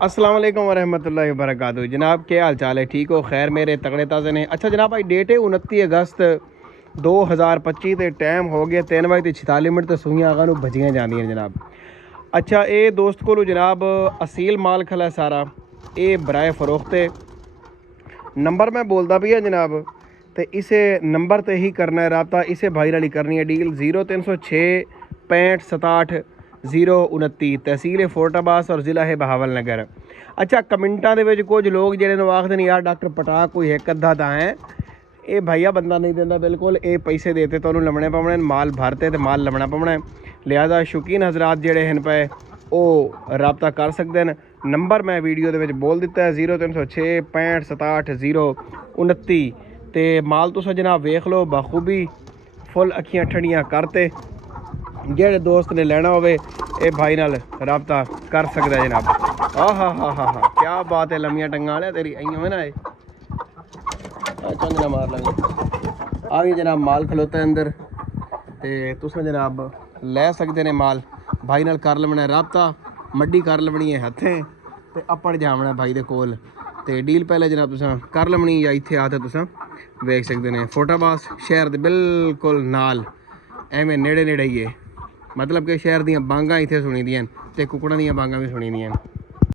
अस्सलाम वालेकुम वरहमतुल्लाहि वबरकातुहू। जनाब क्या हाल चाल है? ठीक हो? खैर मेरे तगड़े ताज़े ने। अच्छा जनाब आज डेट है 29 अगस्त 2025 ते टाइम हो गया 3:46 ते सूइयां आगा बजियां जांदियां जनाब। अच्छा ये दोस्त को जनाब असील माल खला सारा ये बराए फरोख्त है। नंबर मैं बोलता भी है जनाब तो इसे नंबर ते ही करना है रबता, इसे भाई नाल करनी है डील 0306 65 67 029 तहसील है फोर्टाबास और ज़िला है बहावल नगर। अच्छा कमेंटा के कुछ लोग जो आखते हैं यार डॉक्टर पटाक कोई एक अद्धा तो है, ये भैया बंदा नहीं देता बिल्कुल, ये पैसे देते तो लमने पवने, माल भरते तो माल लमना पवना है। लिहाजा शौकीन हजरात जोड़े हैं पे वो रबता कर सकते हैं। नंबर मैं वीडियो के बोल दिता है 0306 65 67 029 तो माल तुस जनाब वेख लो बखूबी फुल अखियां ठंडियां करते। जेड़े दोस्त ने लेना हो भाई नाल रबता कर सकता है जनाब। हाँ क्या बात है, लम्मियां टंगा वाले तेरी आई में ना चंगा मार लेंगे आ गई जनाब। माल खलोता है अंदर तो तुस जनाब लै सकते ने माल भाई नाल कर लवना रबता, मड्डी कर लवनी है हथें तो अपड़ जावना भाई दे कोल ते डील पहले जनाब तुसां कर लवनी या इत्थे आते तुसां वेख सकते हैं। फोटाबास शहर दे बिल्कुल नाल एवें नेड़े नेड़े ही है, मतलब कि शहर दियां बांगां इत्थे सुनी दियां ते कुकड़ां दियां बांगां भी सुनी दियां।